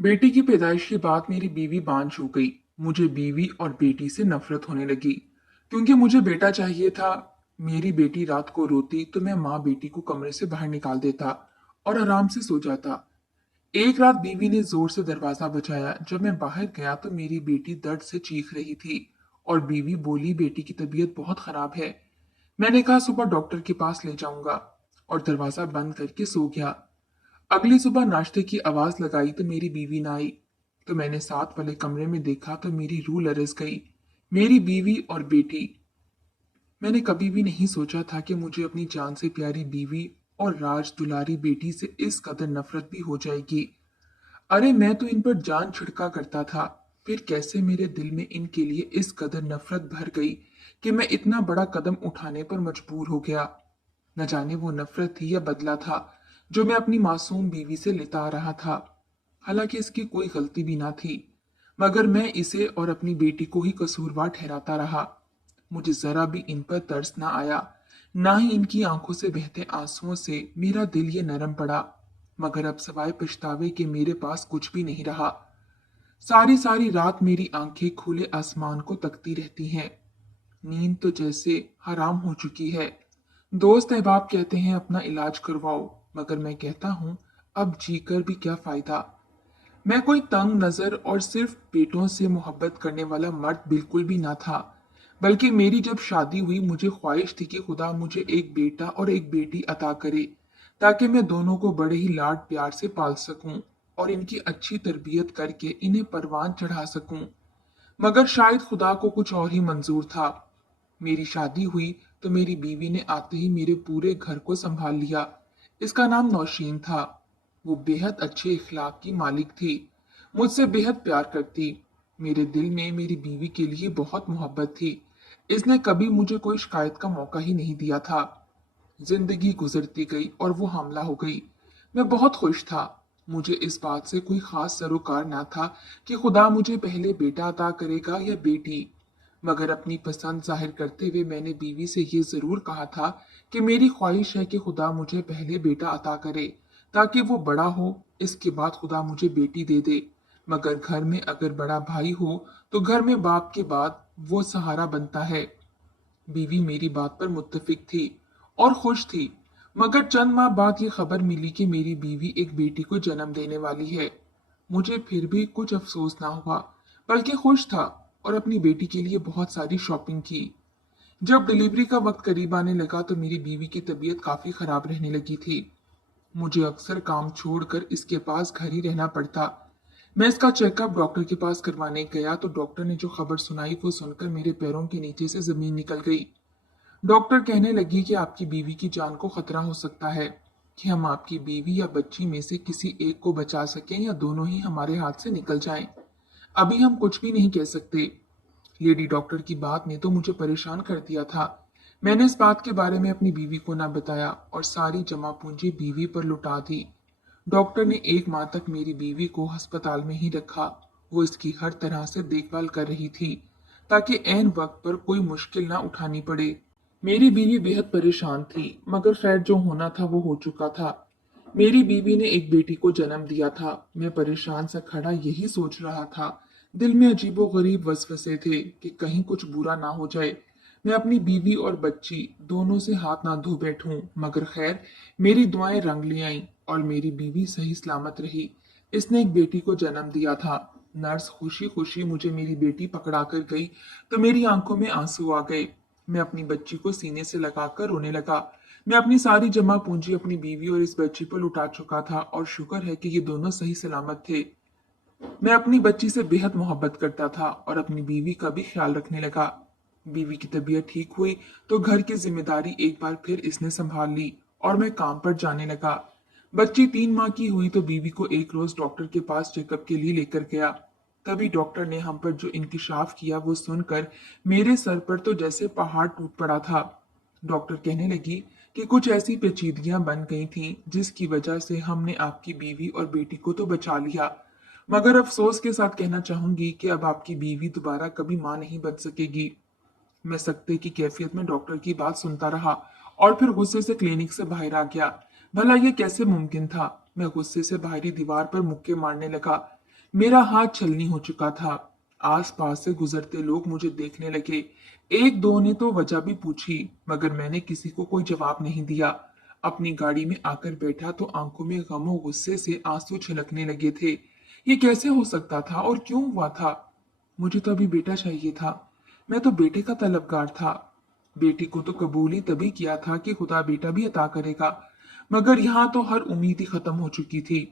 बेटी की पैदाइश के बाद मेरी बीवी बांझ हो गई। मुझे बीवी और बेटी से नफरत होने लगी क्योंकि मुझे बेटा चाहिए था। मेरी बेटी रात को रोती तो मैं माँ बेटी को कमरे से बाहर निकाल देता और आराम से सो जाता। एक रात बीवी ने जोर से दरवाजा बजाया। जब मैं बाहर गया तो मेरी बेटी दर्द से चीख रही थी और बीवी बोली, बेटी की तबीयत बहुत खराब है। मैंने कहा, सुबह डॉक्टर के पास ले जाऊंगा, और दरवाजा बंद करके सो गया। अगली सुबह नाश्ते की आवाज लगाई तो मेरी बीवी ना आई। तो मैंने साथ वाले कमरे में देखा तो मेरी रूह लरस गई। मेरी बीवी और बेटी। मैंने कभी भी नहीं सोचा था कि मुझे अपनी जान से प्यारी बीवी और राज दुलारी बेटी से इस कदर नफरत भी हो जाएगी। अरे मैं तो इन पर जान छिड़का करता था, फिर कैसे मेरे दिल में इनके लिए इस कदर नफरत भर गई कि मैं इतना बड़ा कदम उठाने पर मजबूर हो गया। न जाने वो नफरत थी या बदला था जो मैं अपनी मासूम बीवी से लेता आ रहा था। हालांकि इसकी कोई गलती भी ना थी, मगर मैं इसे और अपनी बेटी को ही कसूरवार ठहराता रहा। मुझे जरा भी इन पर तरस ना आया, ना ही इनकी आंखों से बहते आंसुओं से मेरा दिल ये नरम पड़ा। मगर अब सवाए पछतावे के मेरे पास कुछ भी नहीं रहा। सारी सारी रात मेरी आंखें खुले आसमान को तकती रहती हैं। नींद तो जैसे हराम हो चुकी है। दोस्त अहबाब कहते हैं अपना इलाज करवाओ, मगर मैं कहता हूं अब जीकर भी क्या फायदा। मैं कोई तंग नजर और सिर्फ पेटों से मोहब्बत करने वाला मर्द बिल्कुल भी ना था। बल्कि मेरी जब शादी हुई मुझे ख्वाहिश थी कि खुदा मुझे एक बेटा और एक बेटी अता करे, ताकि मैं दोनों को बड़े ही लाड प्यार से पाल सकूं और इनकी अच्छी तरबियत करके इन्हें परवान चढ़ा सकूं। मगर शायद खुदा को कुछ और ही मंजूर था। मेरी शादी हुई तो मेरी बीवी ने आते ही मेरे पूरे घर को संभाल लिया। इसका नाम नौशीन था। वो बेहद अच्छे इखलाक की मालिक थी, मुझसे बेहद प्यार करती। मेरे दिल में मेरी बीवी के लिए बहुत मोहब्बत थी। इसने कभी मुझे कोई शिकायत का मौका ही नहीं दिया था। जिंदगी गुजरती गई और वो हामला हो गई। मैं बहुत खुश था। मुझे इस बात से कोई खास सरोकार ना था कि खुदा मुझे पहले बेटा अता करेगा या बेटी। मगर अपनी पसंद जाहिर करते हुए मैंने बीवी से ये जरूर कहा था कि मेरी ख्वाहिश है कि खुदा मुझे पहले बेटा अता करे, ताकि वो बड़ा हो, इसके बाद खुदा मुझे बेटी दे दे। मगर घर में अगर बड़ा भाई हो तो घर में बाप के बाद वो सहारा बनता है। बीवी मेरी बात पर मुत्तफिक थी और खुश थी। मगर चंद माह बाद ये खबर मिली कि मेरी बीवी एक बेटी को जन्म देने वाली है। मुझे फिर भी कुछ अफसोस ना हुआ, बल्कि खुश था और अपनी बेटी के लिए बहुत सारी शॉपिंग की। जब डिलीवरी का वक्त करीब आने लगा तो मेरी बीवी की तबीयत काफी खराब रहने लगी थी। मुझे अक्सर काम छोड़कर इसके पास घर ही रहना पड़ता। मैं इसका चेकअप डॉक्टर के पास करवाने गया तो डॉक्टर ने जो खबर सुनाई वो सुनकर मेरे पैरों के नीचे से जमीन निकल गई। डॉक्टर कहने लगी कि आपकी बीवी की जान को खतरा हो सकता है, कि हम आपकी बीवी या बच्ची में से किसी एक को बचा सकें या दोनों ही हमारे हाथ से निकल जाएं। अभी हम कुछ भी नहीं कह सकते। लेडी डॉक्टर की बात ने तो मुझे परेशान कर दिया था। मैंने इस बात के बारे में अपनी बीवी को ना बताया और सारी जमा पूंजी बीवी पर लुटा दी। डॉक्टर ने एक माह तक मेरी बीवी को अस्पताल में ही रखा। वो इसकी हर तरह से देखभाल कर रही थी, ताकि ऐन वक्त पर कोई मुश्किल ना उठानी पड़े। मेरी बीवी बेहद परेशान थी, मगर खैर जो होना था वो हो चुका था। मेरी बीवी ने एक बेटी को जन्म दिया था। मैं परेशान सा खड़ा यही सोच रहा था। दिल में अजीबो गरीब वसवसे थे कि कहीं कुछ बुरा ना हो जाए, मैं अपनी बीवी और बच्ची दोनों से हाथ ना धो बैठूं। मगर खैर, मेरी दुआएं रंग ले आईं और मेरी बीवी सही सलामत रही। इसने एक बेटी को जन्म दिया था। नर्स खुशी खुशी मुझे मेरी बेटी पकड़ा कर गई तो मेरी आंखों में आंसू आ गए। मैं अपनी बच्ची को सीने से लगाकर रोने लगा। मैं अपनी सारी जमा पूंजी अपनी बीवी और इस बच्ची पर लुटा चुका था और शुक्र है कि ये दोनों सही सलामत थे। मैं अपनी बच्ची से बेहद मोहब्बत करता था और अपनी बीवी का भी ख्याल रखने लगा। बीवी की तबीयत ठीक हुई तो घर की जिम्मेदारी एक बार फिर इसने संभाल ली और मैं काम पर जाने लगा। बच्ची 3 माह की हुई तो बीवी को एक रोज डॉक्टर के पास चेकअप के लिए लेकर गया। तभी डॉक्टर ने हम पर जो इंकिशाफ किया वो सुनकर मेरे सर पर तो जैसे पहाड़ टूट पड़ा था। डॉक्टर कहने लगी कि कुछ ऐसी पेचीदगियां बन गई थीं जिसकी वजह से हमने आपकी बीवी और बेटी को तो बचा लिया, मगर अफसोस के साथ कहना चाहूंगी कि अब आपकी बीवी दोबारा कभी मां नहीं बन सकेगी। मैं सकते की कैफियत में डॉक्टर की बात सुनता रहा और फिर गुस्से से क्लिनिक से बाहर आ गया। भला ये कैसे मुमकिन था। मैं गुस्से से बाहरी दीवार पर मुक्के मारने लगा। मेरा हाथ छलनी हो चुका था। आसपास से गुजरते लोग मुझे देखने लगे। एक दो ने तो वजह भी पूछी, मगर मैंने किसी को कोई जवाब नहीं दिया। अपनी गाड़ी में आकर बैठा तो आंखों में गम और गुस्से से आंसू छलकने लगे थे। ये कैसे हो सकता था और क्यों हुआ था? मुझे तो अभी बेटा चाहिए था। मैं तो बेटे का तलबगार था। बेटी को तो कबूल ही तभी किया था कि खुदा बेटा भी अता करेगा, मगर यहाँ तो हर उम्मीद ही खत्म हो चुकी थी।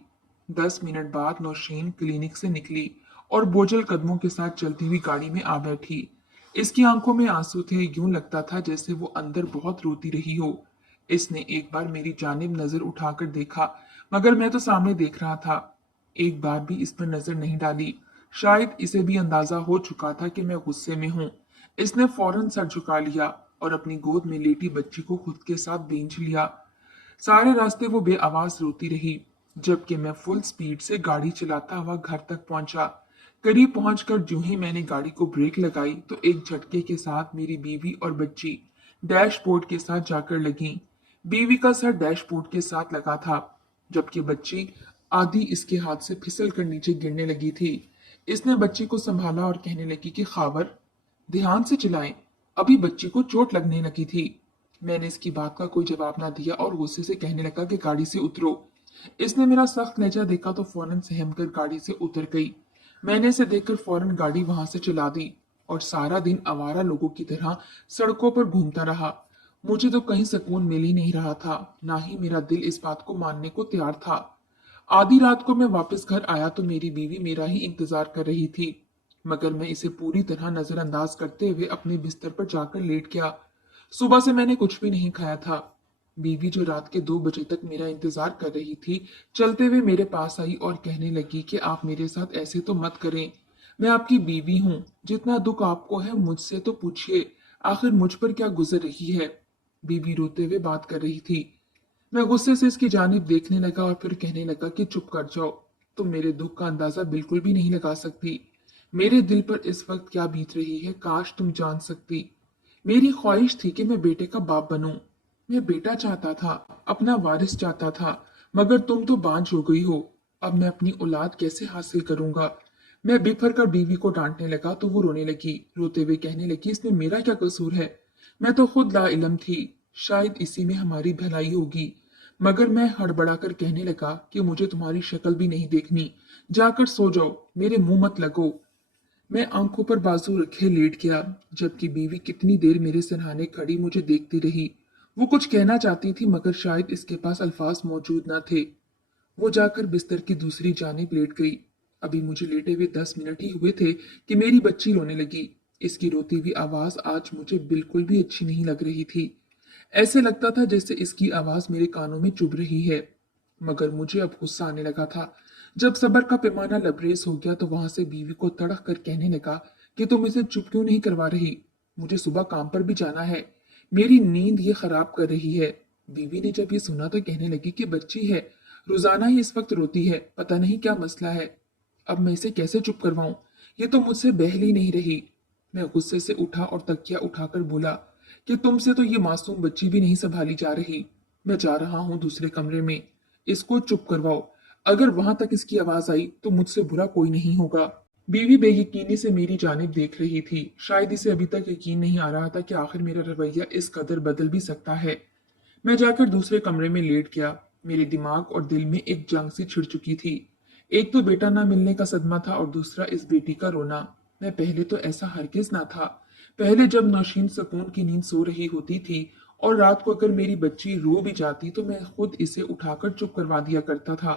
10 मिनट बाद नौशीन क्लिनिक से निकली और बोझल कदमों के साथ चलती हुई गाड़ी में आ बैठी। इसकी आंखों में आंसू थे, यूं लगता था जैसे वो अंदर बहुत रोती रही हो। इसने एक बार मेरी जानिब नजर उठाकर देखा, मगर मैं तो सामने देख रहा था। एक बार भी इस पर नजर नहीं डाली। शायद इसे भी अंदाजा हो चुका था कि मैं गुस्से में हूं। इसने फौरन सर झुका लिया और अपनी गोद में लेटी बच्ची को खुद के साथ बेंच लिया। सारे रास्ते वो बेआवाज रोती रही, जबकि मैं फुल स्पीड से गाड़ी चलाता हुआ घर तक पहुंचा। करीब पहुंचकर जूं ही मैंने गाड़ी को ब्रेक लगाई तो एक झटके के साथ मेरी बीवी और बच्ची डैशबोर्ड के साथ जाकर लगी। बीवी का सर डैशबोर्ड के साथ लगा था, जबकि बच्ची आधी इसके हाथ से फिसल कर नीचे गिरने लगी थी। इसने बच्ची को संभाला और कहने लगी कि खावर, ध्यान से चलाएं, अभी बच्ची को चोट लगने लगी थी। मैंने इसकी बात का कोई जवाब ना दिया और गुस्से से कहने लगा कि गाड़ी से उतरो। इसने मेरा सख्त लहजा देखा तो फौरन सहम कर गाड़ी से उतर गई। मैंने इसे देखकर फौरन गाड़ी वहां से चला दी और सारा दिन आवारा लोगों की तरह सड़कों पर घूमता रहा। मुझे तो कहीं सुकून मिल ही नहीं रहा था, ना ही मेरा दिल इस बात को मानने को तैयार था। आधी रात को मैं वापस घर आया तो मेरी बीवी मेरा ही इंतजार कर रही थी, मगर मैं इसे पूरी तरह नजरअंदाज करते हुए अपने बिस्तर पर जाकर लेट गया। सुबह से मैंने कुछ भी नहीं खाया था। बीवी, जो रात के 2 बजे तक मेरा इंतजार कर रही थी, चलते हुए मेरे पास आई और कहने लगी कि आप मेरे साथ ऐसे तो मत करें। मैं आपकी बीवी हूँ, जितना दुख आपको है मुझसे तो पूछिए, आखिर मुझ पर क्या गुजर रही है? बीवी रोते हुए बात कर रही थी। मैं गुस्से से इसकी जानिब देखने लगा और फिर कहने लगा कि चुप कर जाओ, तुम मेरे दुख का अंदाजा बिल्कुल भी नहीं लगा सकती। मेरे दिल पर इस वक्त क्या बीत रही है, काश तुम जान सकती। मेरी ख्वाहिश थी कि मैं बेटे का बाप बनूं। मैं बेटा चाहता था, अपना वारिस चाहता था, मगर तुम तो बांझ हो गई हो। अब मैं अपनी औलाद कैसे हासिल करूंगा? मैं बिफर कर बीवी को डांटने लगा तो वो रोने लगी। रोते हुए कहने लगी, इसमें मेरा क्या कसूर है? मैं तो खुद लाइलम थी, शायद इसी में हमारी भलाई होगी। मगर मैं हड़बड़ाकर कहने लगा कि मुझे तुम्हारी शक्ल भी नहीं देखनी, जाकर सो जाओ, मेरे मुंह मत लगो। मैं आंखों पर बाजू रखे लेट गया, जबकि बीवी कितनी देर मेरे सिरहाने खड़ी मुझे देखती रही। वो कुछ कहना चाहती थी, मगर शायद इसके पास अल्फाज मौजूद न थे। वो जाकर बिस्तर की दूसरी जानिब लेट गई। अभी मुझे लेटे हुए 10 मिनट ही हुए थे कि मेरी बच्ची रोने लगी। इसकी रोती हुई आवाज आज मुझे बिल्कुल भी अच्छी नहीं लग रही थी। ऐसे लगता था जैसे इसकी आवाज मेरे कानों में चुभ रही है। मगर मुझे अब गुस्सा आने लगा था। जब सबर का पैमाना लबरेज हो गया तो वहां से बीवी को तड़क कर कहने लगा कि तुम इसे चुप क्यों नहीं करवा रही? मुझे सुबह काम पर भी जाना है, मेरी नींद ये खराब कर रही है। बीवी ने जब ये सुना तो कहने लगी कि बच्ची है, रोजाना ही इस वक्त रोती है, पता नहीं क्या मसला है। अब मैं इसे कैसे चुप करवाऊं? ये तो मुझसे बहल ही नहीं रही। मैं गुस्से से उठा और तकिया उठाकर बोला कि तुमसे तो ये मासूम बच्ची भी नहीं संभाली जा रही। मैं जा रहा हूँ दूसरे कमरे में, इसको चुप करवाओ। अगर वहां तक इसकी आवाज आई तो मुझसे बुरा कोई नहीं होगा। बीवी बेयकीनी से मेरी जानिब देख रही थी। शायद इसे अभी तक यकीन नहीं आ रहा था कि आखिर मेरा रवैया इस कदर बदल भी सकता है। मैं जाकर दूसरे कमरे में लेट गया। मेरे दिमाग और दिल में एक जंग सी छिड़ चुकी थी। एक तो बेटा ना मिलने का सदमा था और दूसरा इस बेटी का रोना। मैं पहले तो ऐसा हरगिज ना था। पहले जब नौशीन सुकून की नींद सो रही होती थी और रात को अगर मेरी बच्ची रो भी जाती तो मैं खुद इसे उठाकर चुप करवा दिया करता था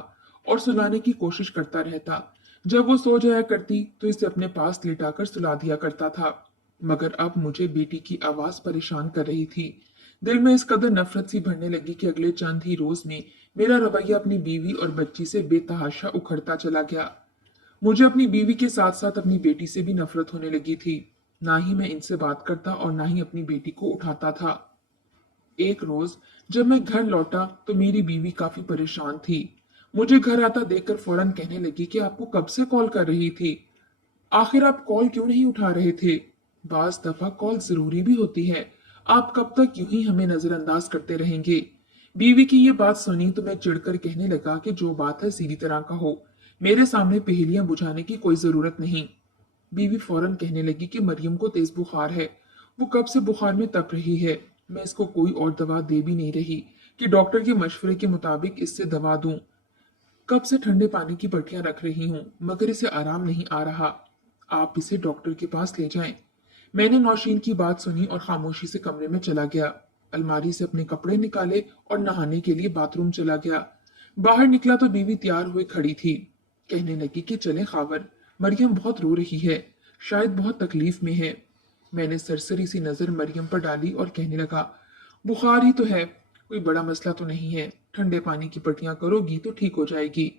और सुलाने की कोशिश करता रहता। जब वो सो जाया करती तो इसे अपने पास लिटाकर सुला दिया करता था। मगर अब मुझे बेटी की आवाज परेशान कर रही थी। दिल में इस कदर नफरत सी भरने लगी कि अगले चंद ही रोज में मेरा रवैया अपनी बीवी और बच्ची से बेतहाशा उखड़ता चला गया। मुझे अपनी बीवी के साथ साथ अपनी बेटी से भी नफरत होने लगी थी। ना ही मैं इनसे बात करता और ना ही अपनी बेटी को उठाता था। एक रोज जब मैं घर लौटा तो मेरी बीवी काफी परेशान थी। मुझे घर आता देखकर फौरन कहने लगी कि आपको कब से कॉल कर रही थी, आखिर आप कॉल क्यों नहीं उठा रहे थे? बाज दफा कॉल जरूरी भी होती है, आप कब तक यूं ही हमें नजरअंदाज करते रहेंगे? बीवी की ये बात सुनी तो मैं चिढ़कर कहने लगा कि जो बात है सीधी तरह कहो। मेरे सामने पहेलियां बुझाने की कोई जरूरत नहीं। बीवी फौरन कहने लगी कि मरियम को तेज बुखार है। वो कब से बुखार में तप रही है। मैं इसको कोई और दवा दे भी नहीं रही कि डॉक्टर के मशवरे के मुताबिक इससे दवा दूं। कब से ठंडे पानी की पट्टियां रख रही हूँ मगर इसे आराम नहीं आ रहा। आप इसे डॉक्टर के पास ले जाएं। मैंने नौशीन की बात सुनी और खामोशी से कमरे में चला गया। अलमारी से अपने कपड़े निकाले और नहाने के लिए बाथरूम चला गया। बाहर निकला तो बीवी तैयार हुई खड़ी थी। कहने लगी कि चले खावर, मरियम बहुत रो रही है, शायद बहुत तकलीफ में है। मैंने सरसरी सी नजर मरियम पर डाली और कहने लगा, बुखार ही तो है, कोई बड़ा मसला तो नहीं है, ठंडे पानी की पट्टियां करोगी तो ठीक हो जाएगी।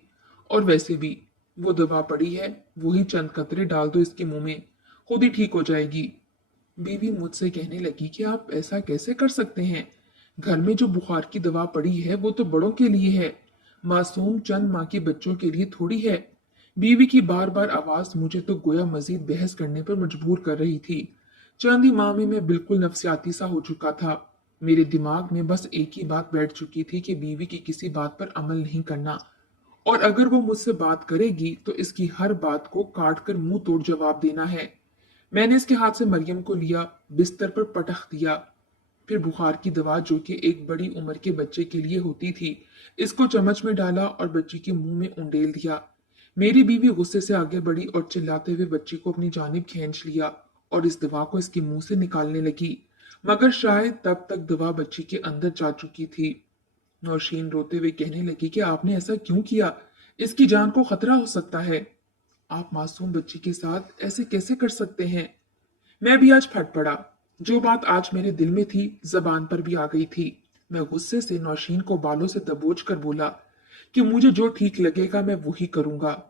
और वैसे भी वो दवा पड़ी है, वही चंद कतरे डाल दो इसके मुंह में, खुद ही ठीक हो जाएगी। बीवी मुझसे कहने लगी कि आप ऐसा कैसे कर सकते हैं, घर में जो बुखार की दवा पड़ी है वो तो बड़ों के लिए है, मासूम चंद माँ के बच्चों के लिए थोड़ी है। बीवी की बार बार आवाज मुझे तो गोया मजीद बहस करने पर मजबूर कर रही थी। चंद ही माह में मैं बिल्कुल नफसियाती सा हो चुका था। मेरे दिमाग में बस एक ही बात बैठ चुकी थी कि बीवी की किसी बात पर अमल नहीं करना, और अगर वो मुझसे बात करेगी तो इसकी हर बात को काट कर मुंह तोड़ जवाब देना है। मैंने इसके हाथ से मरियम को लिया, बिस्तर पर पटख दिया। फिर बुखार की दवा जो कि एक बड़ी उम्र के बच्चे के लिए होती थी, इसको चम्मच में डाला और बच्ची के मुंह में उंडेल दिया। मेरी बीवी गुस्से से आगे बढ़ी और चिल्लाते हुए बच्ची को अपनी जानिब खींच लिया और इस दवा को इसके मुंह से निकालने लगी। मगर शायद तब तक दवा बच्ची के अंदर जा चुकी थी। नौशीन रोते हुए कहने लगी कि आपने ऐसा क्यों किया, इसकी जान को खतरा हो सकता है। आप मासूम बच्ची के साथ ऐसे कैसे कर सकते हैं। मैं भी आज फट पड़ा। जो बात आज मेरे दिल में थी जबान पर भी आ गई थी। मैं गुस्से से नौशीन को बालों से दबोच कर बोला कि मुझे जो ठीक लगेगा मैं वही करूंगा।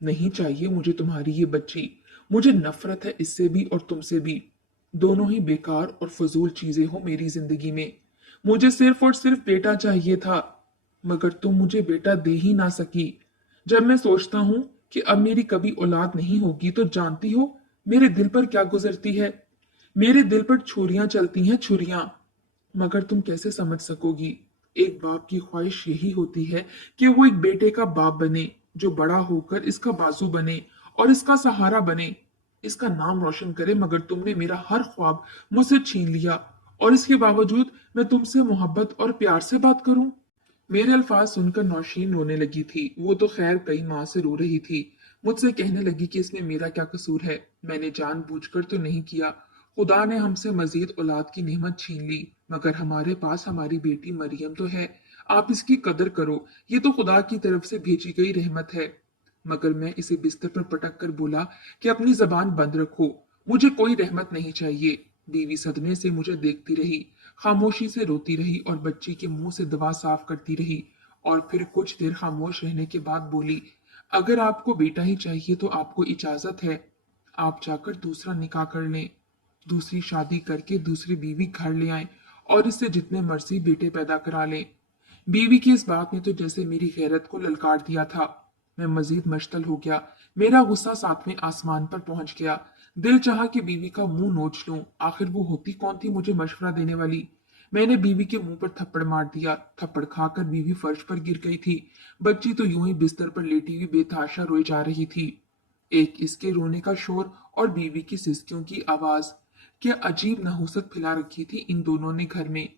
नहीं चाहिए मुझे तुम्हारी ये बच्ची। मुझे नफरत है इससे भी और तुमसे भी। दोनों ही बेकार और फजूल चीजें हो मेरी जिंदगी में। मुझे सिर्फ और सिर्फ बेटा चाहिए था, मगर तुम मुझे बेटा दे ही ना सकी। जब मैं सोचता हूं कि अब मेरी कभी औलाद नहीं होगी तो जानती हो मेरे दिल पर क्या गुजरती है। मेरे दिल पर छुरियां चलती हैं, छुरियां। मगर तुम कैसे समझ सकोगी। एक बाप की ख्वाहिश यही होती है कि वो एक बेटे का बाप बने, जो बड़ा होकर इसका बाजू बने और इसका सहारा बने, इसका नाम रोशन करे। मगर तुमने मेरा हर ख्वाब मुझसे छीन लिया, और इसके बावजूद मैं तुमसे मोहब्बत और प्यार से बात करूं। मेरे अल्फाज सुनकर नौशीन रोने लगी थी। वो तो खैर कई माह से रो रही थी। मुझसे कहने लगी कि इसमें मेरा क्या कसूर है, मैंने जानबूझकर तो नहीं किया। खुदा ने हमसे मजीद औलाद की नेमत छीन ली, मगर हमारे पास हमारी बेटी मरियम तो है। आप इसकी कदर करो, ये तो खुदा की तरफ से भेजी गई रहमत है। मगर मैं इसे बिस्तर पर पटक कर बोला कि अपनी जबान बंद रखो, मुझे कोई रहमत नहीं चाहिए। बीवी सदमे से मुझे देखती रही, खामोशी से रोती रही और बच्ची के मुंह से दवा साफ करती रही। और फिर कुछ देर खामोश रहने के बाद बोली, अगर आपको बेटा ही चाहिए तो आपको इजाजत है, आप जाकर दूसरा निकाह कर लें, दूसरी शादी करके दूसरी बीवी घर ले आए और इससे जितने मर्जी बेटे पैदा करा लें। बीवी की इस बात ने तो जैसे मेरी गैरत को ललकार दिया था। मैं मजीद मश्तल हो गया। मेरा गुस्सा सातवें आसमान पर पहुंच गया। दिल चाहा कि बीवी का मुंह नोच लूं। आखिर वो होती कौन थी मुझे मशवरा देने वाली। मैंने बीवी के मुंह पर थप्पड़ मार दिया। थप्पड़ खाकर बीवी फर्श पर गिर गई थी। बच्ची तो यूं ही बिस्तर पर लेटी हुई बेतहाशा रोई जा रही थी। एक इसके रोने का शोर और बीवी की सिसकियों की आवाज, क्या अजीब नहुसत फैला रखी थी इन दोनों ने घर में।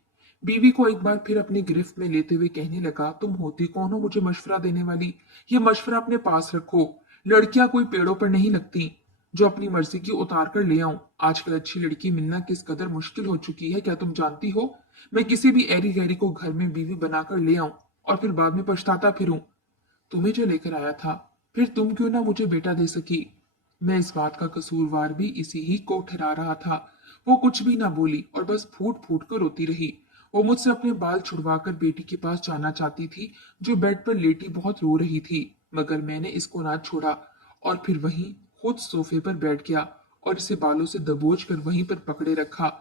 बीवी को एक बार फिर अपनी गिरफ्त में लेते हुए कहने लगा, तुम होती कौन हो मुझे मशवरा देने वाली। ये मशवरा अपने पास रखो। लड़कियां कोई पेड़ों पर नहीं लगती जो अपनी मर्जी की उतार कर ले आऊं। आजकल अच्छी लड़की मिलना किस कदर मुश्किल हो चुकी है, क्या तुम जानती हो। मैं किसी भी ऐरी गैरी को घर में बीवी बनाकर ले आऊं और फिर बाद में पछताता फिरूं। तुम्हें जो लेकर आया था, फिर तुम क्यों ना मुझे बेटा दे सकी। मैं इस बात का कसूरवार भी इसी ही को ठहरा रहा था। वो कुछ भी ना बोली और बस फूट फूट कर रोती रही। वो मुझसे अपने बाल छुड़वाकर बेटी के पास जाना चाहती थी, जो बेड पर लेटी बहुत रो रही थी, मगर मैंने इसको ना छोड़ा और फिर वहीं खुद सोफे पर बैठ गया और इसे बालों से दबोच कर वहीं पर पकड़े रखा।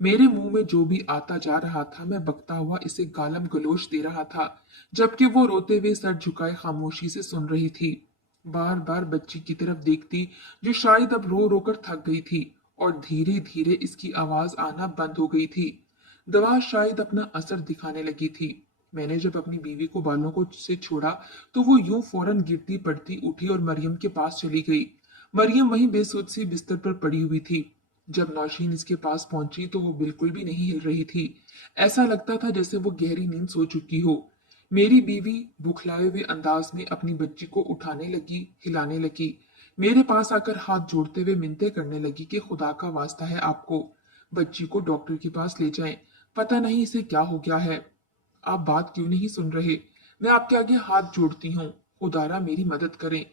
मेरे मुंह में जो भी आता जा रहा था मैं बकता हुआ इसे गालम गलोच दे रहा था, जबकि वो रोते हुए सर झुकाए खामोशी से सुन रही थी, बार बार बच्ची की तरफ देखती, जो शायद अब रो रो कर थक गई थी और धीरे धीरे इसकी आवाज आना बंद हो गई थी। दवा शायद अपना असर दिखाने लगी थी। मैंने जब अपनी बीवी को बालों को से छोड़ा तो वो यूं फौरन गिरती पड़ती उठी और मरियम के पास चली गई। मरियम वहीं बेसुध सी बिस्तर पर पड़ी हुई थी। जब नौशीन इसके पास पहुंची तो वो बिल्कुल भी नहीं हिल रही थी। ऐसा लगता था जैसे वो गहरी नींद सो चुकी हो। मेरी बीवी बुखलाए हुए अंदाज में अपनी बच्ची को उठाने लगी, हिलाने लगी। मेरे पास आकर हाथ जोड़ते हुए मिन्नतें करने लगी कि खुदा का वास्ता है आपको, बच्ची को डॉक्टर के पास ले जाएं। पता नहीं इसे क्या हो गया है। आप बात क्यों नहीं सुन रहे? मैं आपके आगे हाथ जोड़ती हूँ, खुदारा मेरी मदद करें।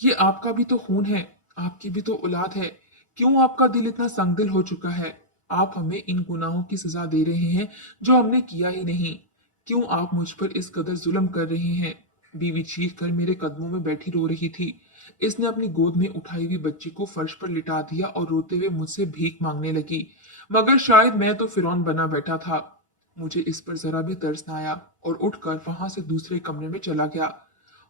ये आपका भी तो खून है, आपकी भी तो औलाद है। क्यों आपका दिल इतना संगदिल हो चुका है? आप हमें इन गुनाहों की सजा दे रहे हैं जो हमने किया ही नहीं। क्यों आप मुझ पर इस कदर जुल्म कर रहे हैं? बीवी चीख कर मेरे कदमों में बैठी रो रही थी। इसने अपनी गोद में उठाई हुई बच्ची को फर्श पर लिटा दिया और रोते हुए मुझसे भीख मांगने लगी। मगर शायद मैं तो फिरौन बना बैठा था। मुझे इस पर जरा भी तरस न आया और उठकर वहां से दूसरे कमरे में चला गया।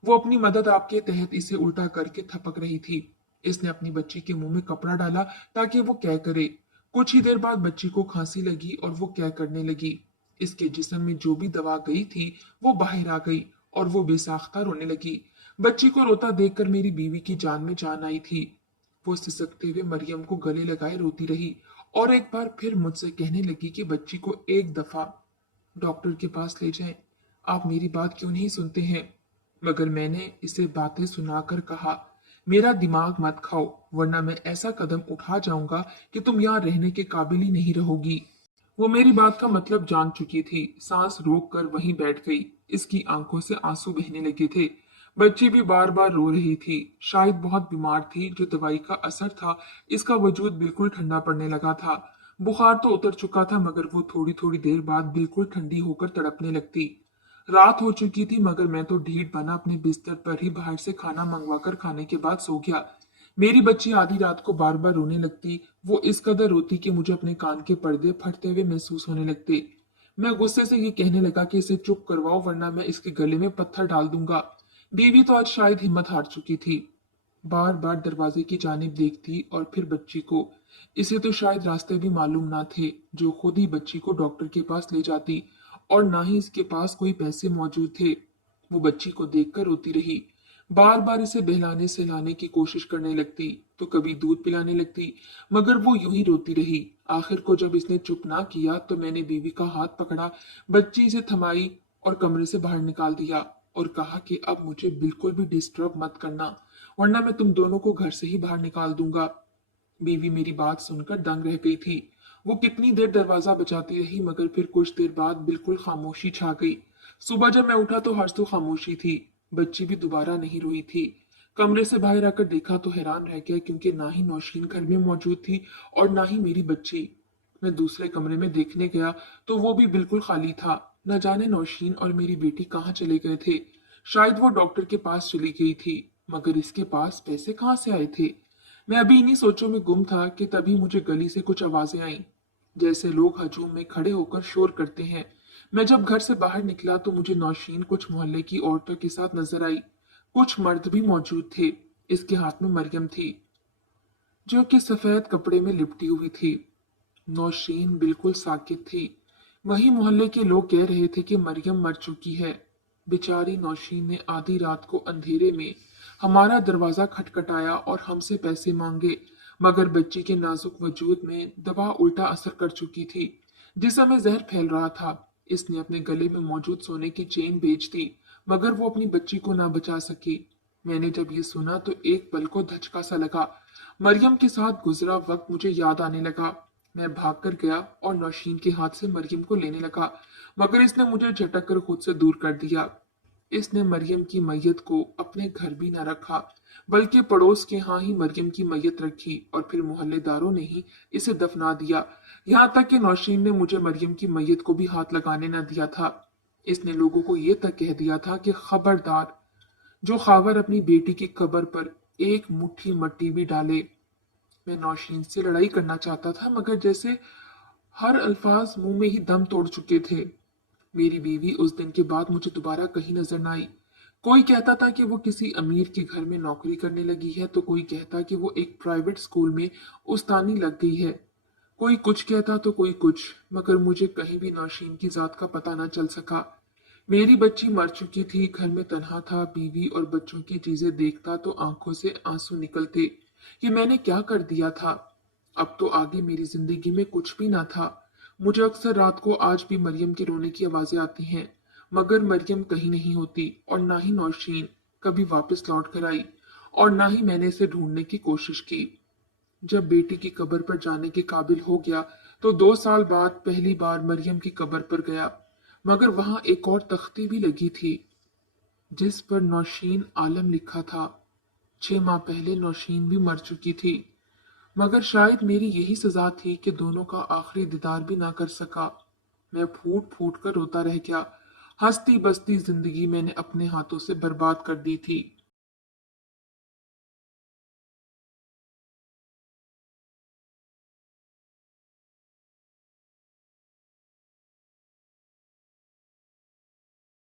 वो अपनी मदद आपके तहत इसे उल्टा करके थपक रही थी। इसने अपनी बच्ची के मुंह में कपड़ा डाला ताकि वो क्या करे। कुछ ही देर बाद बच्ची को खांसी लगी और वो क्या करने लगी। इसके जिस्म में जो भी दवा गई थी वो बाहर आ गई और वो बेसाख्ता रोने लगी। बच्ची को रोता देखकर मेरी बीवी की जान में जान आई थी। वो सिसकते हुए मरियम को गले लगाए रोती रही और एक बार फिर मुझसे कहने लगी कि बच्ची को एक दफा डॉक्टर के पास ले जाएं। आप मेरी बात क्यों नहीं सुनते हैं? मगर मैंने इसे बातें सुनाकर कहा, मेरा दिमाग मत खाओ वरना मैं ऐसा कदम उठा जाऊंगा कि तुम यहाँ रहने के काबिल ही नहीं रहोगी। वो मेरी बात का मतलब जान चुकी थी। सांस रोक कर वहीं बैठ गई। इसकी आंखों से आंसू बहने लगे थे। बच्ची भी बार बार रो रही थी। शायद बहुत बीमार थी। जो दवाई का असर था, इसका वजूद बिल्कुल ठंडा पड़ने लगा था। बुखार तो उतर चुका था मगर वो थोड़ी थोड़ी देर बाद बिल्कुल ठंडी होकर तड़पने लगती। रात हो चुकी थी मगर मैं तो ढीठ बना अपने बिस्तर पर ही बाहर से खाना मंगवाकर खाने के बाद सो गया। मेरी बच्ची आधी रात को बार बार रोने लगती। वो इस कदर रोती कि मुझे अपने कान के पर्दे फटते हुए महसूस होने लगते। मैं गुस्से से ये कहने लगा कि इसे चुप करवाओ वरना मैं इसके गले में पत्थर डाल दूंगा। बीवी तो आज शायद हिम्मत हार चुकी थी। बार बार दरवाजे की जानिब देखती और फिर बच्ची को। इसे तो शायद रास्ते भी मालूम ना थे जो खुद ही बच्ची को डॉक्टर के पास ले जाती, और ना ही इसके पास कोई पैसे मौजूद थे। वो बच्ची को देखकर रोती रही। बार बार इसे बहलाने सहलाने की कोशिश करने लगती तो कभी दूध पिलाने लगती, मगर वो यूं ही रोती रही। आखिर को जब इसने चुप ना किया तो मैंने बीवी का हाथ पकड़ा, बच्ची से थमाई और कमरे से बाहर निकाल दिया और कहा कि अब मुझे बिल्कुल भी डिस्टर्ब मत करना वरना मैं तुम दोनों को घर से ही बाहर निकाल दूंगा। बीवी मेरी बात सुनकर दंग रह गई थी। वो कितनी देर दरवाजा बजाती रही मगर फिर कुछ देर बाद बिल्कुल खामोशी छा गई। सुबह जब मैं उठा तो हर सू खामोशी थी। बच्ची भी दोबारा नहीं रोई थी। कमरे से बाहर आकर देखा तो हैरान रह गया क्योंकि ना ही नौशीन घर में मौजूद थी और ना ही मेरी बच्ची। मैं दूसरे कमरे में देखने गया तो वो भी बिल्कुल खाली था। न जाने नौशीन और मेरी बेटी कहाँ चले गए थे। शायद वो डॉक्टर के पास चली गई थी, मगर इसके पास पैसे कहाँ से आए थे? मैं अभी इन्हीं सोचों में गुम था कि तभी मुझे गली से कुछ आवाजें आईं, जैसे लोग हजूम में खड़े होकर शोर करते हैं। मैं जब घर से बाहर निकला तो मुझे नौशीन कुछ मोहल्ले की औरतों के साथ नजर आई। कुछ मर्द भी मौजूद थे। इसके हाथ में मरियम थी जो कि सफेद कपड़े में लिपटी हुई थी। नौशीन बिल्कुल साकित थी। वही मोहल्ले के लोग कह रहे थे कि मरियम मर चुकी है। बेचारी नौशीन ने आधी रात को अंधेरे में हमारा दरवाजा खटखटाया और हमसे पैसे मांगे, मगर बच्ची के नाजुक वजूद में दवा उल्टा असर कर चुकी थी। जिस समय जहर फैल रहा था, इसने अपने गले में मौजूद सोने की चेन बेच दी, मगर वो अपनी बच्ची को ना बचा सकी। मैंने जब ये सुना तो एक पल को धचका सा लगा। मरियम के साथ गुजरा वक्त मुझे याद आने लगा। मैं भाग कर गया और नौशीन के हाथ से मरियम को लेने लगा, मगर इसने मुझे झटक कर खुद से दूर कर दिया। इसने मरियम की मैयत को अपने घर भी न रखा, बल्कि पड़ोस के यहाँ ही मरियम की मैयत रखी और फिर मोहल्लेदारों ने ही इसे दफना दिया। यहाँ तक कि नौशीन ने मुझे मरियम की मैयत को भी हाथ लगाने न दिया था। इसने लोगों को ये तक कह दिया था कि खबरदार, जो खावर अपनी बेटी की कब्र पर एक मुट्ठी मट्टी भी डाले। मैं नौशीन से लड़ाई करना चाहता था मगर जैसे हर अल्फाज मुंह में ही दम तोड़ चुके थे। मेरी बीवी उस दिन के बाद मुझे दोबारा कहीं नजर न आई। कोई कहता था कि वो किसी अमीर के घर में नौकरी करने लगी है तो कोई कहता कि वो एक प्राइवेट स्कूल में उस्तानी लग गई है। कोई कुछ कहता तो कोई कुछ, मगर मुझे कहीं भी नौशीन की जात का पता न चल सका। मेरी बच्ची मर चुकी थी, घर में तन्हा था, बीवी और बच्चों की चीजें देखता तो आंखों से आंसू निकलते कि मैंने क्या कर दिया था। अब तो आगे मेरी जिंदगी में कुछ भी ना था। मुझे अक्सर रात को आज भी मरियम के रोने की आवाजें आती हैं, मगर मरियम कहीं नहीं होती और ना ही नौशीन कभी वापस लौट कर आई, और ना ही मैंने इसे ढूंढने की कोशिश की। जब बेटी की कब्र पर जाने के काबिल हो गया तो 2 साल बाद पहली बार मरियम की कब्र पर गया, मगर वहां एक और तख्ती भी लगी थी जिस पर नौशीन आलम लिखा था। 6 माह पहले नौशीन भी मर चुकी थी, मगर शायद मेरी यही सजा थी कि दोनों का आखिरी दीदार भी ना कर सका। मैं फूट फूट कर रोता रह गया। हंसती बसती जिंदगी मैंने अपने हाथों से बर्बाद कर दी थी।